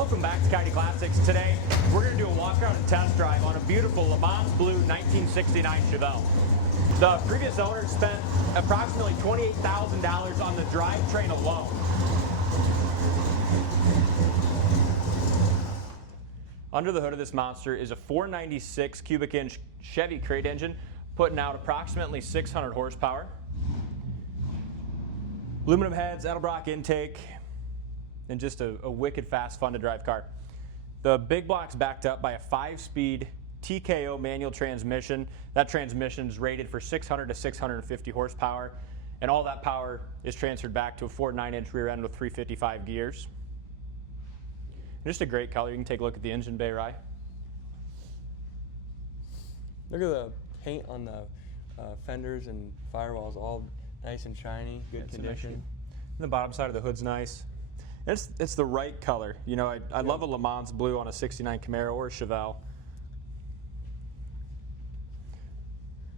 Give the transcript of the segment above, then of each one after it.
Welcome back to Coyote Classics. Today, we're going to do a walk around and test drive on a beautiful Lemans blue 1969 Chevelle. The previous owner spent approximately $28,000 on the drivetrain alone. Under the hood of this monster is a 496 cubic inch Chevy crate engine, putting out approximately 600 horsepower. Aluminum heads, Edelbrock intake, and just a wicked fast, fun to drive car. The big block's backed up by a 5-speed TKO manual transmission. That transmission is rated for 600 to 650 horsepower, and all that power is transferred back to a 49-inch rear end with 355 gears. Just a great color. You can take a look at the engine bay, Rye. Look at the paint on the fenders and firewalls, all nice and shiny, good condition. And the bottom side of the hood's nice. It's the right color. You know, I love a Lemans blue on a 69 Camaro or a Chevelle.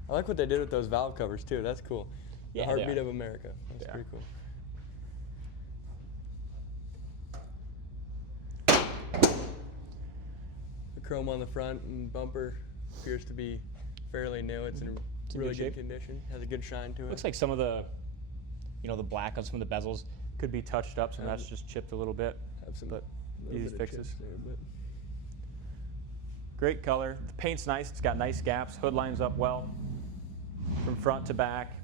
I like what they did with those valve covers too. That's cool. Yeah, the heartbeat of America. That's pretty cool. The chrome on the front and bumper appears to be fairly new. It's in really good condition. Has a good shine to it. Looks like some of the, the black on some of the bezels could be touched up, so that's just chipped a little bit. Have some easy fixes. there, but great color. The paint's nice. It's got nice gaps. Hood lines up well from front to back.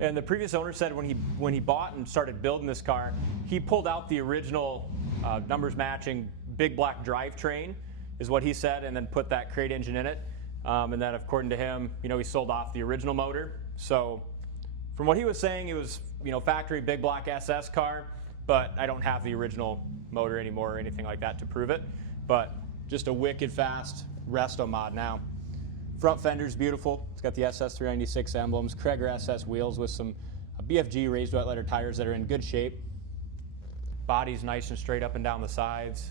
And the previous owner said when he bought and started building this car, he pulled out the original numbers matching big block drivetrain, is what he said, and then put that crate engine in it. And then according to him, he sold off the original motor. So from what he was saying, it was, factory big block SS car, but I don't have the original motor anymore or anything like that to prove it. But just a wicked fast resto mod now. Front fender's beautiful. It's got the SS 396 emblems, Cragar SS wheels with some BFG raised wet letter tires that are in good shape. Body's nice and straight up and down the sides.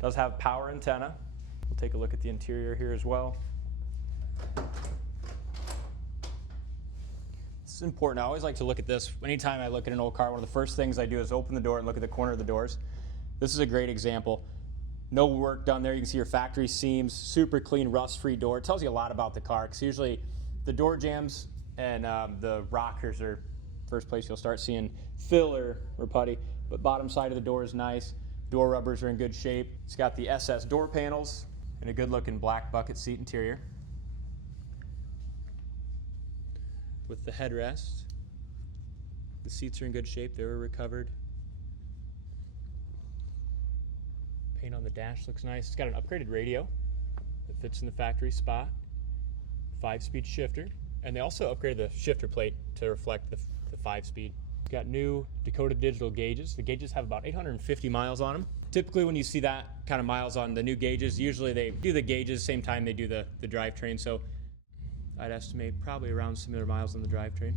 Does have power antenna. We'll take a look at the interior here as well. It's important. I always like to look at this. Anytime I look at an old car, one of the first things I do is open the door and look at the corner of the doors. This is a great example. No work done there. You can see your factory seams, super clean, rust-free door. It tells you a lot about the car, because usually the door jambs and the rockers are first place you'll start seeing fill or putty. But bottom side of the door is nice. Door rubbers are in good shape. It's got the SS door panels and a good-looking black bucket seat interior. With the headrest, the seats are in good shape. They were recovered. Paint on the dash looks nice. It's got an upgraded radio that fits in the factory spot. 5-speed shifter, and they also upgraded the shifter plate to reflect the 5-speed. It's got new Dakota digital gauges. The gauges have about 850 miles on them. Typically when you see that kind of miles on the new gauges, usually they do the gauges same time they do the drivetrain, so I'd estimate probably around similar miles on the drivetrain.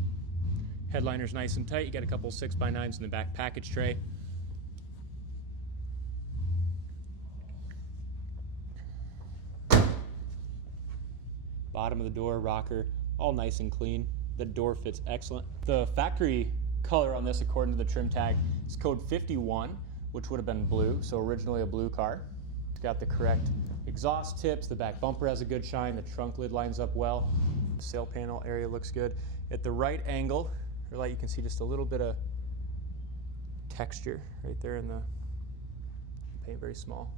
Headliner's nice and tight. You got a couple 6x9s in the back package tray. Bottom of the door, rocker, all nice and clean. The door fits excellent. The factory color on this, according to the trim tag, is code 51, which would have been blue, so originally a blue car. It's got the correct exhaust tips. The back bumper has a good shine. The trunk lid lines up well. The sail panel area looks good. At the right angle, you can see just a little bit of texture right there in the paint, very small.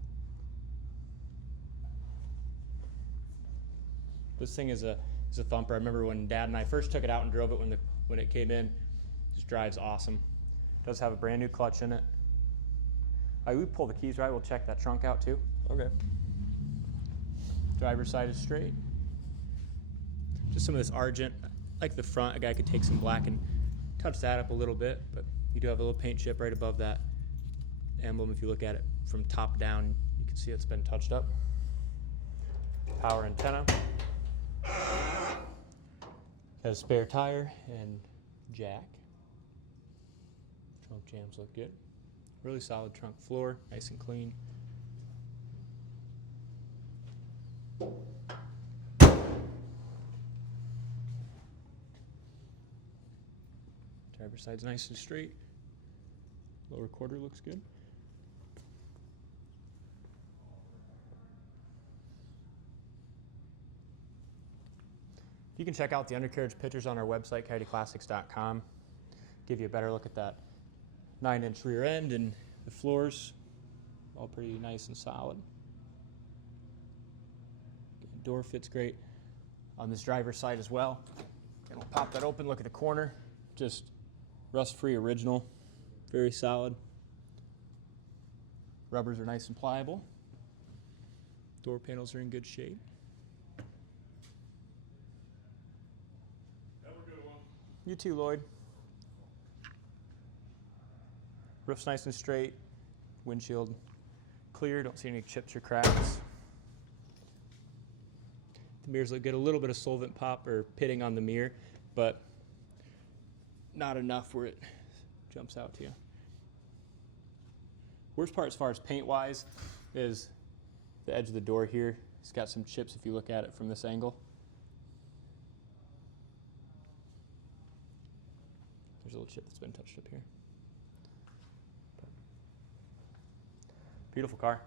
This thing is a thumper. I remember when Dad and I first took it out and drove it when it came in. It just drives awesome. It does have a brand new clutch in it. We pull the keys right. We'll check that trunk out too. Okay. Driver's side is straight. Just some of this argent, like the front. A guy could take some black and touch that up a little bit, but you do have a little paint chip right above that emblem. If you look at it from top down, you can see it's been touched up. Power antenna. Got a spare tire and jack. Trunk jams look good. Really solid trunk floor, nice and clean. Driver's side's nice and straight. Lower quarter looks good. You can check out the undercarriage pictures on our website, coyoteclassics.com. Give you a better look at that 9-inch rear end, and the floors all pretty nice and solid. Door fits great on this driver's side as well. And we'll pop that open, look at the corner. Just rust-free original, very solid. Rubbers are nice and pliable. Door panels are in good shape. Have a good one. You too, Lloyd. Roof's nice and straight. Windshield clear, don't see any chips or cracks. The mirrors look good. A little bit of solvent pop or pitting on the mirror, but not enough where it jumps out to you. Worst part as far as paint-wise is the edge of the door here. It's got some chips if you look at it from this angle. There's a little chip that's been touched up here. Beautiful car.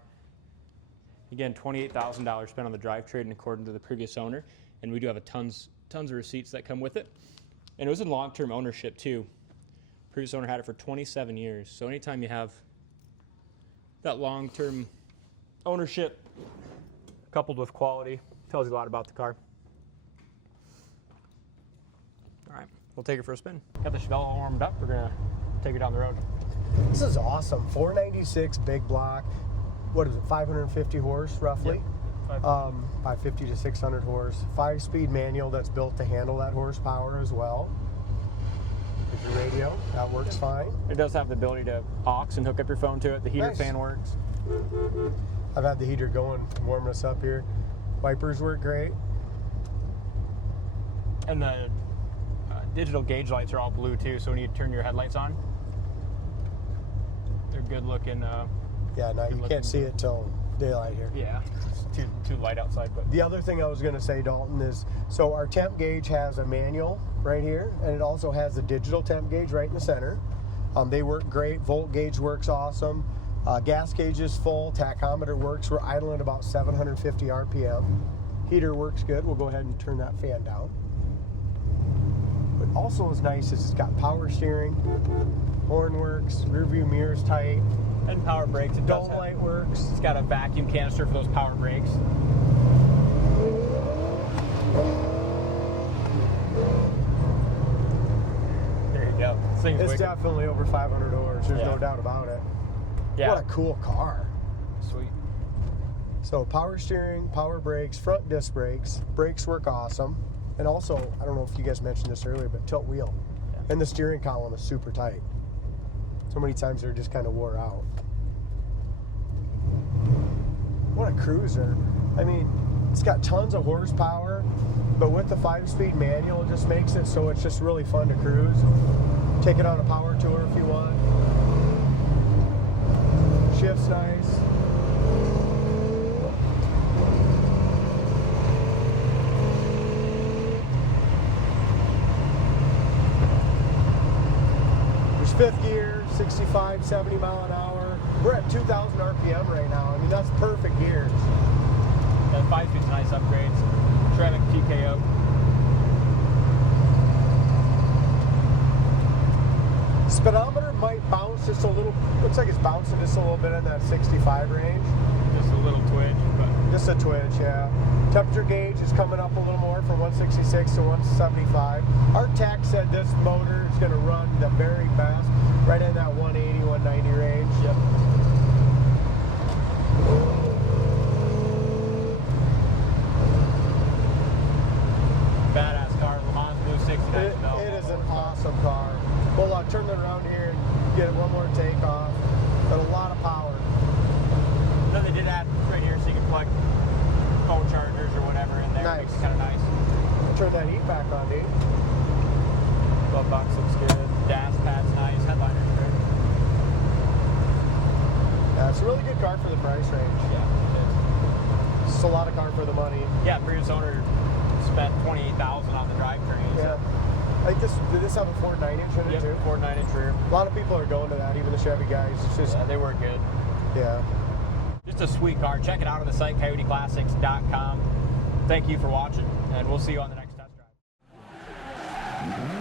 Again, $28,000 spent on the drivetrain according to the previous owner, and we do have tons of receipts that come with it. And it was in long-term ownership too. Previous owner had it for 27 years. So anytime you have that long-term ownership coupled with quality, tells you a lot about the car. All right, we'll take it for a spin. Got the Chevelle all warmed up. We're gonna take it down the road. This is awesome. 496 big block. What is it? 550 horse roughly. Yep. 550 to 600 horse. 5-speed manual that's built to handle that horsepower as well. There's your radio. That works fine. It does have the ability to aux and hook up your phone to it. The heater Nice. fan works. I've had the heater going, warming us up here. Wipers work great. And the digital gauge lights are all blue too, so when you turn your headlights on, they're good looking. Yeah, now you looking. can't see it till daylight here. Yeah, it's too light outside. But The other thing I was going to say, Dalton, is so our temp gauge has a manual right here, and it also has a digital temp gauge right in the center. They work great. Volt gauge works awesome. Gas gauge is full. Tachometer works. We're idling at about 750 RPM. Heater works good. We'll go ahead and turn that fan down. What also is nice is it's got power steering, horn works, rear view mirrors tight, and power brakes. It does dome have, light works. it's got a vacuum canister for those power brakes. There you go. This thing's It's wicked. definitely over 500 horse. There's Yeah. no doubt about it. Yeah. What a cool car. Sweet. So power steering, power brakes, front disc brakes. Brakes work awesome. And also, I don't know if you guys mentioned this earlier, but tilt wheel. Yeah. And the steering column is super tight. So many times they're just kind of wore out. What a cruiser. I mean, it's got tons of horsepower, but with the 5-speed manual, it just makes it so it's just really fun to cruise. Take it on a power tour if you want. Shift's nice. There's 5th gear, 65, 70 mile an hour. We're at 2,000 RPM right now. I mean, that's perfect gears. Yeah, 5-speed's nice upgrades. Tremec PKO. Speedometer might bounce just a little. Looks like it's bouncing just a little bit in that 65 range. Just a little twinge, but Just a twitch, yeah. Temperature gauge is coming up a little more from 166 to 175. Our tech said this motor is going to run the very best, right in that 180, 190 range. yep. Badass car, Lemans Blue 69 It is an awesome car. Well, turn it around here, get it one more takeoff. Got a lot of power. Then they did add right here so you can plug phone chargers or whatever in there. Nice. Makes it kind of nice. Turn that heat back on, dude. Glove box looks good. Dash pad's nice. Headliner's great. Yeah, it's a really good car for the price range. Yeah, it It's just a lot of car for the money. is. Yeah, previous owner spent $28,000 on the drivetrain. Yeah. So Like did this have a Ford 9-inch in it Yep, too? Ford 9-inch rear. A lot of people are going to that, even the Chevy guys. It's just, Yeah, they work good. yeah. Just a sweet car. Check it out on the site, coyoteclassics.com. Thank you for watching, and we'll see you on the next test drive.